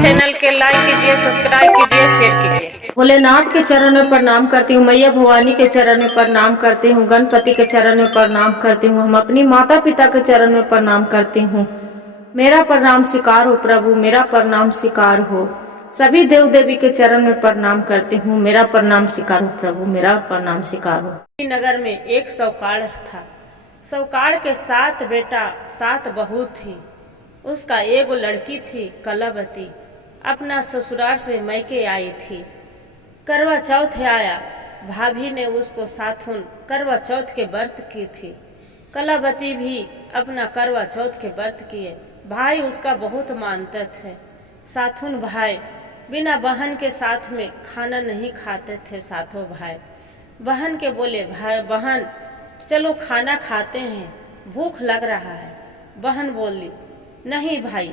Channel के like कीजिए, subscribe कीजिए, शेयर कीजिए। भोलेनाथ के चरण में प्रणाम करती हूँ, मैया भवानी के चरण में प्रणाम करती हूँ, गणपति के चरण में प्रणाम करती हूँ, हम अपनी माता पिता के चरण में प्रणाम करती हूँ। मेरा प्रणाम स्वीकार हो प्रभु, मेरा प्रणाम स्वीकार हो। सभी देव देवी के चरण में प्रणाम करती हूँ, मेरा प्रणाम स्वीकार हो प्रभु, मेरा प्रणाम स्वीकार हो। नगर में एक सौकार था। सौकार के 7 बेटा 7 बहू थी। उसका एगो लड़की थी कलावती, अपना ससुराल से मैके आई थी। करवा चौथ आया, भाभी ने उसको साथुन करवा चौथ के व्रत की थी। कलावती भी अपना करवा चौथ के व्रत किए। भाई उसका बहुत मानते थे। साथुन भाई बिना बहन के साथ में खाना नहीं खाते थे। साथों भाई बहन के बोले, भाई बहन चलो खाना खाते हैं, भूख लग रहा है। बहन बोली, नहीं भाई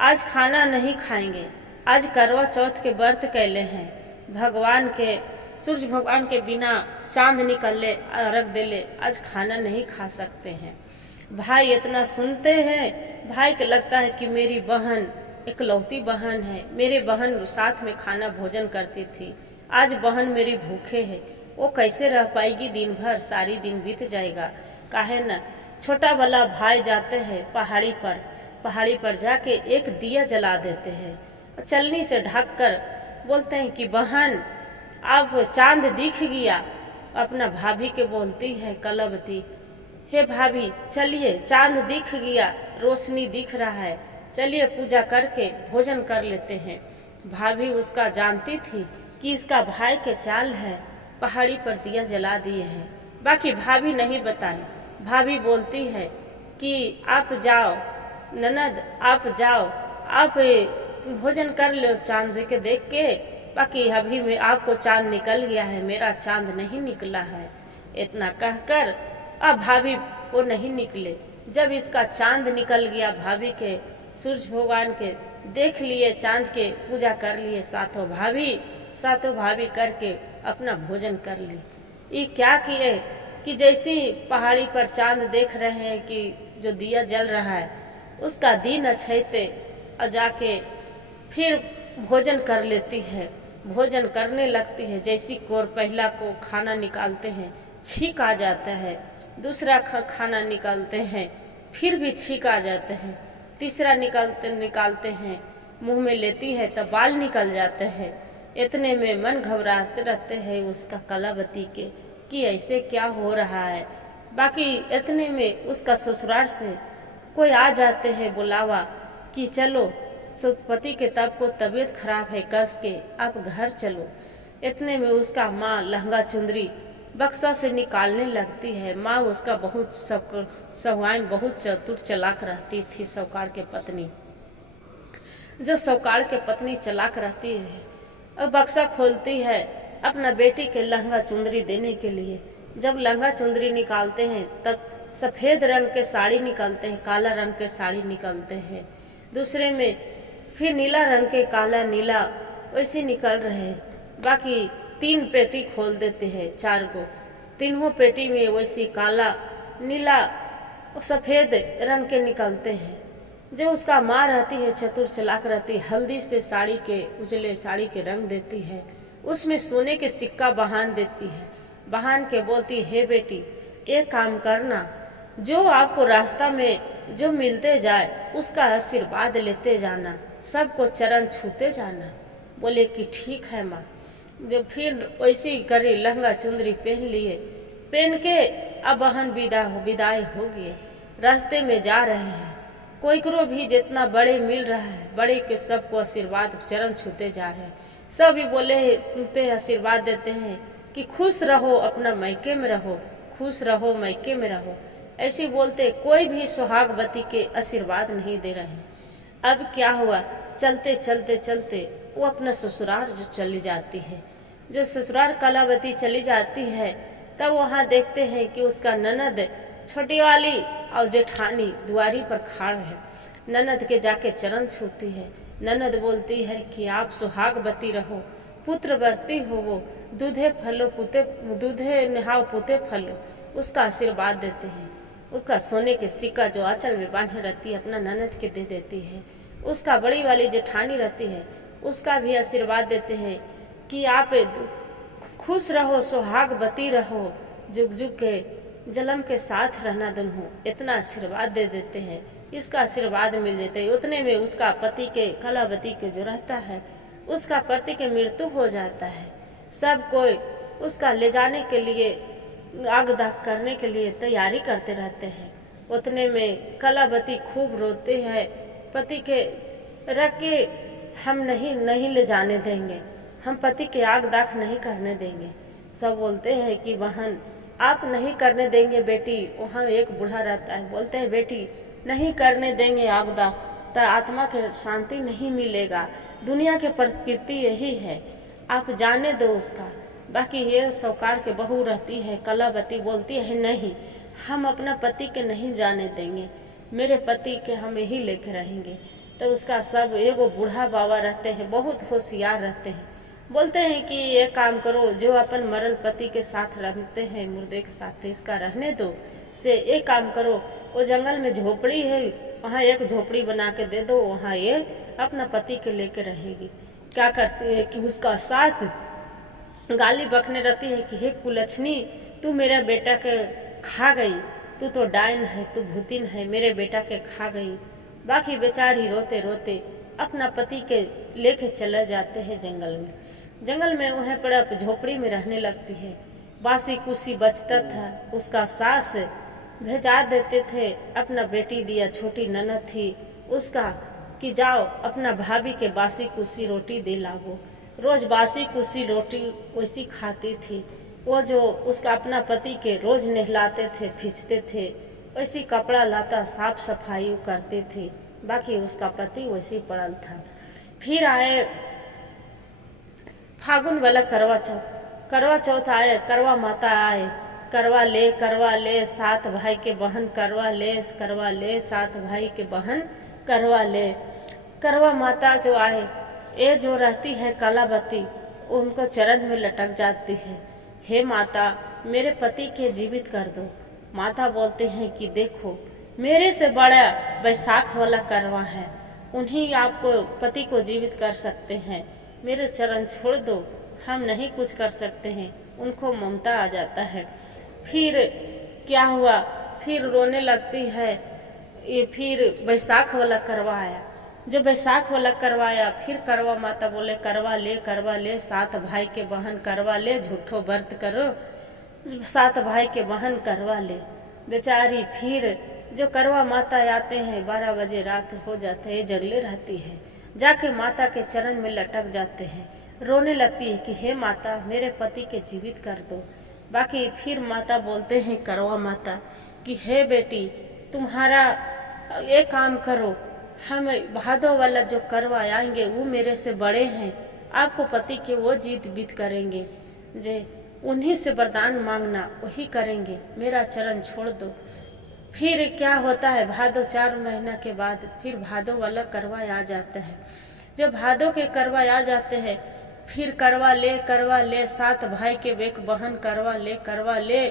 आज खाना नहीं खाएंगे, आज करवा चौथ के व्रत कैले हैं। भगवान के सूर्य भगवान के बिना चांद निकले अर्घ देले, आज खाना नहीं खा सकते हैं। भाई इतना सुनते हैं, भाई को लगता है कि मेरी बहन इकलौती बहन है, मेरे बहन साथ में खाना भोजन करती थी, आज बहन मेरी भूखे है, वो कैसे रह पाएगी, दिन भर सारी दिन बीत जाएगा। काहे न छोटा वाला भाई जाते हैं पहाड़ी पर जाके एक दिया जला देते हैं, चलनी से ढक कर बोलते हैं कि बहन अब चांद दिख गया। अपना भाभी के बोलती है कलावती, हे भाभी चलिए चांद दिख गया, रोशनी दिख रहा है, चलिए पूजा करके भोजन कर लेते हैं। भाभी उसका जानती थी कि इसका भाई के चाल है, पहाड़ी पर दिया जला दिए हैं। बाकी भाभी नहीं बताई। भाभी बोलती है कि आप जाओ ननद, आप जाओ, आप भोजन कर लो चांद के देख के, बाकी अभी में आपको चांद निकल गया है, मेरा चांद नहीं निकला है। इतना कहकर अब भाभी वो नहीं निकले। जब इसका चांद निकल गया, भाभी के सूर्य भगवान के देख लिए, चांद के पूजा कर लिए सातों भाभी करके अपना भोजन कर ली। ये क्या किए कि जैसी पहाड़ी पर चांद देख रहे हैं कि जो दिया जल रहा है, उसका दिन अछैते जाके फिर भोजन कर लेती है, भोजन करने लगती है। जैसी कोर पहला को खाना निकालते हैं, छींक आ जाता है, दूसरा खाना निकालते हैं, फिर भी छींक आ जाते हैं, तीसरा निकालते हैं, मुंह में लेती है तब बाल निकल जाते हैं। इतने में मन घबराते रहते हैं उसका कलावती के कि ऐसे क्या हो रहा है। बाकी इतने में उसका ससुराल से कोई आ जाते हैं बुलावा कि चलो पति के तब को तबीयत खराब है, कस के आप घर चलो। इतने में उसका माँ लहंगा चुंदरी बक्सा से निकालने लगती है। माँ उसका बहुत सहुआइन बहुत चतुर चालाक रहती थी। सौकार के पत्नी जो सौकार के पत्नी चालाक रहती है, और बक्सा खोलती है अपना बेटी के लहंगा चुंदरी देने के लिए। जब लहंगा चुंदरी निकालते हैं तब सफ़ेद रंग के साड़ी निकालते हैं, काला रंग के साड़ी निकालते हैं, दूसरे में फिर नीला रंग के काला नीला वैसे निकल रहे हैं। बाकी 3 पेटी खोल देते हैं, 4 को, तीनों पेटी में वैसी काला नीला और सफ़ेद रंग के निकलते हैं। जो उसका माँ रहती है चतुर चालाक रहती, हल्दी से साड़ी के उजले साड़ी के रंग देती है, उसमें सोने के सिक्का बहान देती है। बहान के बोलती, हे बेटी एक काम करना, जो आपको रास्ता में जो मिलते जाए उसका आशीर्वाद लेते जाना, सबको चरण छूते जाना। बोले कि ठीक है माँ। जो फिर वैसी करी, लहंगा चुंदरी पहन लिए, पहन के अब बहन विदाई हो गए, रास्ते में जा रहे हैं। कोई करो भी जितना बड़े मिल रहा है, बड़े के सबको आशीर्वाद चरण छूते जा रहे हैं। सभी बोले आशीर्वाद देते हैं कि खुश रहो, अपना मैके में रहो, खुश रहो, मैके में रहो, ऐसे बोलते। कोई भी सुहागवती के आशीर्वाद नहीं दे रहे हैं। अब क्या हुआ, चलते चलते चलते वो अपना ससुराल जो चली जाती है। जो ससुराल कलावती चली जाती है, तब वहाँ देखते हैं कि उसका ननद छोटी वाली और जेठानी दुआरी पर खाड़ है। ननद के जाके चरण छूती है। ननद बोलती है कि आप सुहागवती रहो, पुत्रवती हो, वो दूधे नहाओ पुते फलो, उसका आशीर्वाद देते हैं। उसका सोने के सिक्का जो आंचल में बांधे रहती है अपना ननद के दे देती है। उसका बड़ी वाली जेठानी रहती है, उसका भी आशीर्वाद देते हैं कि आप खुश रहो, सुहागवती रहो, जुग जुग के जन्म के साथ रहना दुल्हन, इतना आशीर्वाद दे देते हैं। इसका आशीर्वाद मिल जाते हैं। उतने में उसका पति के कलावती के जो रहता है उसका पति के मृत्यु हो जाता है। सब कोई उसका ले जाने के लिए आग दाग करने के लिए तैयारी करते रहते हैं। उतने में कलावती खूब रोते हैं, पति के रख के हम नहीं ले जाने देंगे, हम पति के आग दाग नहीं करने देंगे। सब बोलते हैं कि बहन आप नहीं करने देंगे बेटी। वहाँ एक बूढ़ा रहता है, बोलते हैं बेटी नहीं करने देंगे आग दाग, तो आत्मा के शांति नहीं मिलेगा। दुनिया के प्रकृति यही है, आप जाने दो उसका। बाकी ये साहूकार के बहू रहती है कलावती, बोलती है नहीं हम अपना पति के नहीं जाने देंगे, मेरे पति के हम यही लेके रहेंगे। तो उसका सब एगो बूढ़ा बाबा रहते हैं, बहुत होशियार रहते हैं, बोलते हैं कि ये काम करो, जो अपन मरल पति के साथ रहते हैं मुर्दे के साथ इसका रहने दो, से एक काम करो, वो जंगल में झोपड़ी है वहाँ एक झोपड़ी बना के दे दो, वहाँ ये अपना पति के लेके रहेगी। क्या करती है कि उसका सास गाली बकने रहती है कि हे कुलछनी तू मेरा बेटा के खा गई, तू तो डायन है, तू भूतिन है, मेरे बेटा के खा गई। बाकी बेचारी रोते रोते अपना पति के लेके चले जाते हैं जंगल में। जंगल में वहाँ पर झोपड़ी में रहने लगती है। बासी कुसी बचता था, उसका सास भेजा देते थे, अपना बेटी दिया छोटी ननद थी उसका कि जाओ अपना भाभी के बासी कुसी रोटी दे लाओ। रोज बासी कुसी रोटी वैसी खाती थी। वो जो उसका अपना पति के रोज नहलाते थे खींचते थे, वैसी कपड़ा लाता साफ सफाई करते थे। बाकी उसका पति वैसे पड़ल था। फिर आए फागुन वाला करवा चौथ। करवा चौथ आए, करवा माता आए, करवा ले सात भाई के बहन करवा ले सात भाई के बहन करवा ले। करवा माता जो आए, ये जो रहती है कलावती, उनको चरण में लटक जाती है, हे माता मेरे पति के जीवित कर दो। माता बोलते हैं कि देखो मेरे से बड़ा बैसाख वाला करवा है, उन्हीं आपको पति को जीवित कर सकते हैं, मेरे चरण छोड़ दो, हम नहीं कुछ कर सकते हैं। उनको ममता आ जाता है। फिर क्या हुआ, फिर रोने लगती है। ये फिर बैसाख वाला करवा आया। जो बैसाख वाला करवाया, फिर करवा माता बोले करवा ले सात भाई के बहन करवा ले, झूठो व्रत करो सात भाई के बहन करवा ले। बेचारी फिर जो करवा माता आते हैं 12 बजे रात हो जाते हैं, जगले रहती है, जाके माता के चरण में लटक जाते हैं, रोने लगती है कि हे माता मेरे पति के जीवित कर दो। बाकी फिर माता बोलते हैं करवा माता कि हे बेटी तुम्हारा एक काम करो, हम भादो वाला जो करवा आएंगे वो मेरे से बड़े हैं, आपको पति के वो जीत बीत करेंगे, जे उन्हीं से वरदान मांगना वही करेंगे, मेरा चरण छोड़ दो। फिर क्या होता है, भादो 4 महीना के बाद फिर भादो वाला करवा आ जाता है। जब भादो के करवा आ जाते हैं, फिर करवा ले सात भाई के बेक बहन करवा ले,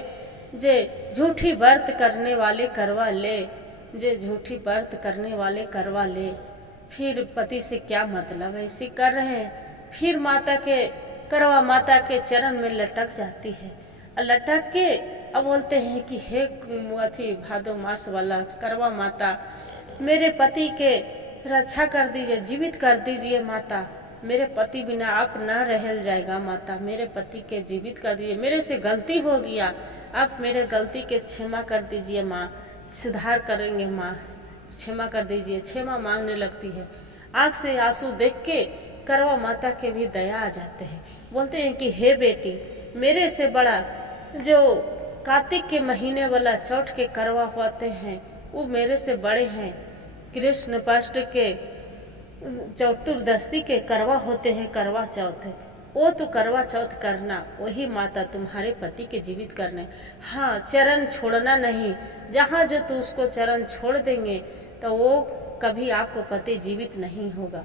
जे झूठी व्रत करने वाले करवा ले, जे झूठी व्रत करने वाले करवा ले। फिर पति से क्या मतलब ऐसे कर रहे हैं। फिर माता के करवा माता के चरण में लटक जाती है, और लटक के अब बोलते हैं कि हे अथी भादो मास वाला करवा माता मेरे पति के रक्षा कर दीजिए, जीवित कर दीजिए माता, मेरे पति बिना आप न रह जाएगा माता, मेरे पति के जीवित कर दीजिए, मेरे से गलती हो गया, आप मेरे गलती के क्षमा कर दीजिए माँ, सुधार करेंगे माँ, क्षमा कर दीजिए। क्षमा मांगने लगती है। आँख से आंसू देख के करवा माता के भी दया आ जाते हैं। बोलते हैं कि हे बेटी मेरे से बड़ा जो कार्तिक के महीने वाला चौथ के करवा होते हैं वो मेरे से बड़े हैं। कृष्ण पक्ष के चतुर्दशी के करवा होते हैं, करवा चौथ है, वो तो करवा चौथ करना, वही माता तुम्हारे पति के जीवित करने। हाँ चरण छोड़ना नहीं, जहाँ जो तू उसको चरण छोड़ देंगे तो वो कभी आपको पति जीवित नहीं होगा।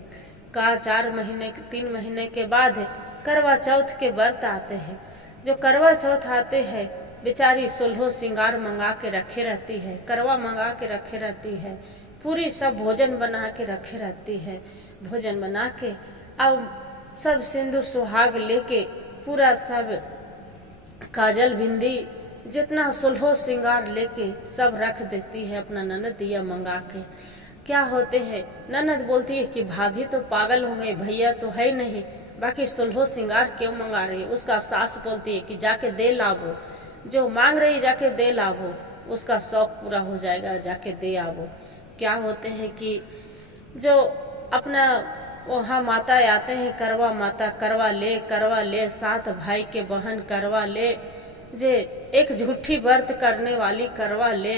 का 3 महीने के बाद करवा चौथ के व्रत आते हैं। जो करवा चौथ आते हैं बेचारी सोलहो सिंगार मंगा के रखे रहती है, करवा मंगा के रखे रहती है, पूरी सब भोजन बना के रखे रहती है। भोजन बना के अब सब सिंदूर सुहाग लेके पूरा सब काजल बिंदी जितना सोलहो सिंगार लेके सब रख देती है अपना ननद दिया मंगा के। क्या होते हैं, ननद बोलती है कि भाभी तो पागल हो गई, भैया तो है नहीं, बाकी सोलहो सिंगार क्यों मंगा रही है। उसका सास बोलती है कि जाके दे लावो, जो मांग रही जाके दे लावो, उसका शौक पूरा हो जाएगा, जाके दे आवो। क्या होते हैं कि जो अपना वहाँ माता आते हैं, करवा माता करवा ले, साथ भाई के बहन करवा ले, जे एक झूठी व्रत करने वाली करवा ले।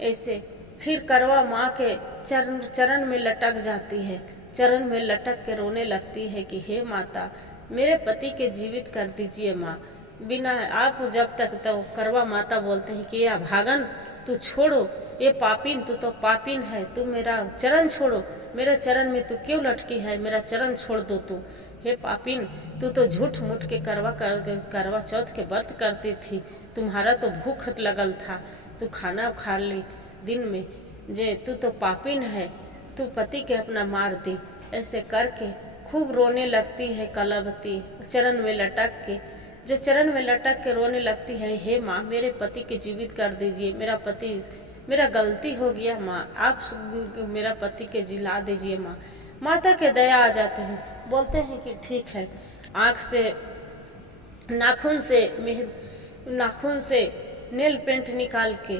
ऐसे फिर करवा माँ के चरण में लटक जाती है, चरण में लटक के रोने लगती है कि हे माता, मेरे पति के जीवित कर दीजिए माँ, बिना आप जब तक। तो करवा माता बोलते हैं कि या भागन, तू छोड़ो, ये पापिन, तू तो पापिन है, तू मेरा चरण छोड़ो, मेरे चरण में तू क्यों लटकी है, मेरा चरण छोड़ दो तू। हे पापिन, तू तो झूठ मूठ के करवा चौथ के व्रत करती थी, तुम्हारा तो भूख लगल था, तू खाना खा ली दिन में, जे तू तो पापिन है, तू पति के अपना मार दी। ऐसे करके खूब रोने लगती है कलावती, चरण में लटक के। जो चरण में लटक के रोने लगती है, हे माँ, मेरे पति के जीवित कर दीजिए, मेरा गलती हो गया माँ, आप मेरा पति के जिला दीजिए माँ। माता के दया आ जाते हैं, बोलते हैं कि ठीक है। आँख से नाखून से नेल पेंट निकाल के,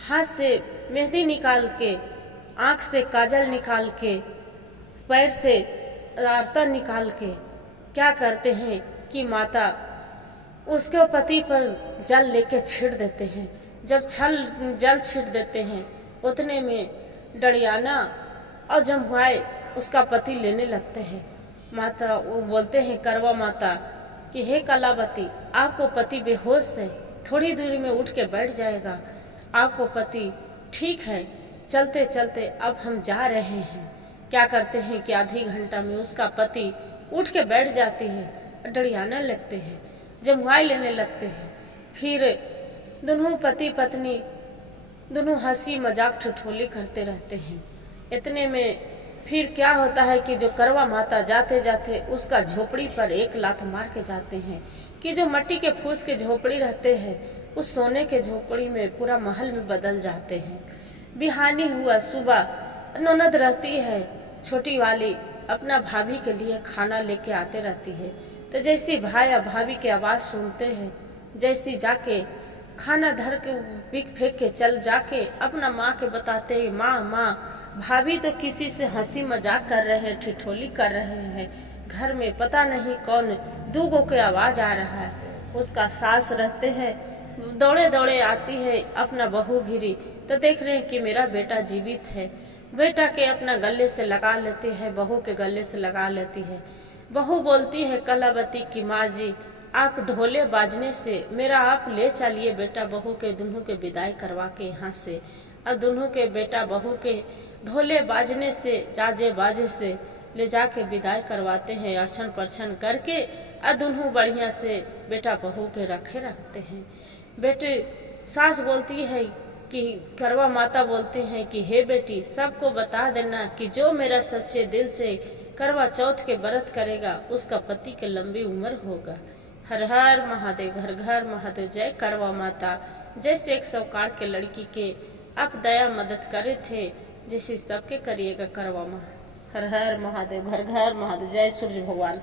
हाथ से मेहंदी निकाल के, आँख से काजल निकाल के, पैर से आरता निकाल के क्या करते हैं कि माता उसके पति पर जल लेके छिड़ देते हैं। जब जल छिड़ देते हैं, उतने में डरियाना और जमुआए उसका पति लेने लगते हैं। माता वो बोलते हैं करवा माता कि हे कलावती, आपको पति बेहोश है, थोड़ी दूरी में उठ के बैठ जाएगा, आपको पति ठीक है, चलते चलते अब हम जा रहे हैं। क्या करते हैं कि आधी घंटा में उसका पति उठ के बैठ जाती है, डरियाने लगते हैं, जमुआई लेने लगते हैं। फिर दोनों पति पत्नी दोनों हंसी मजाक ठिठोली करते रहते हैं। इतने में फिर क्या होता है कि जो करवा माता जाते जाते उसका झोपड़ी पर एक लात मार के जाते हैं कि जो मट्टी के फूस के झोपड़ी रहते हैं, उस सोने के झोपड़ी में पूरा महल में बदल जाते हैं। बिहानी हुआ सुबह, ननद रहती है छोटी वाली, अपना भाभी के लिए खाना लेके आते रहती है। तो जैसी भाई या भाभी की आवाज़ सुनते हैं, जैसी जाके खाना धर के बिक फेंक के चल जाके अपना माँ के बताते हैं, माँ भाभी तो किसी से हंसी मजाक कर रहे हैं, ठिठोली कर रहे हैं, घर में पता नहीं कौन दूगो के आवाज़ आ रहा है। उसका सास रहते हैं, दौड़े दौड़े आती है अपना बहू भिरी, तो देख रहे हैं कि मेरा बेटा जीवित है। बेटा के अपना गले से लगा लेती है, बहू के गले से लगा लेती है। बहू बोलती है कलावती की माँ जी, आप ढोले बाजने से मेरा आप ले चलिए बेटा बहू के, दोनों के विदाई करवा के यहाँ से। और दोनों के बेटा बहू के ढोले बाजने से, जाजे बाजे से ले जाके विदाई करवाते हैं, अर्चन परछन करके। और दोनों बढ़िया से बेटा बहू के रखते हैं। बेटे सास बोलती है कि करवा माता बोलते हैं कि हे बेटी, सबको बता देना कि जो मेरा सच्चे दिल से करवा चौथ के व्रत करेगा उसका पति के लंबी उम्र होगा। हर हर महादेव, घर घर महादेव। जय करवा माता। जैसे एक सौकार के लड़की के आप दया मदद करे थे, जैसे सबके करिएगा करवा माँ। हर हर महादेव, घर घर महादेव। जय सूर्य भगवान।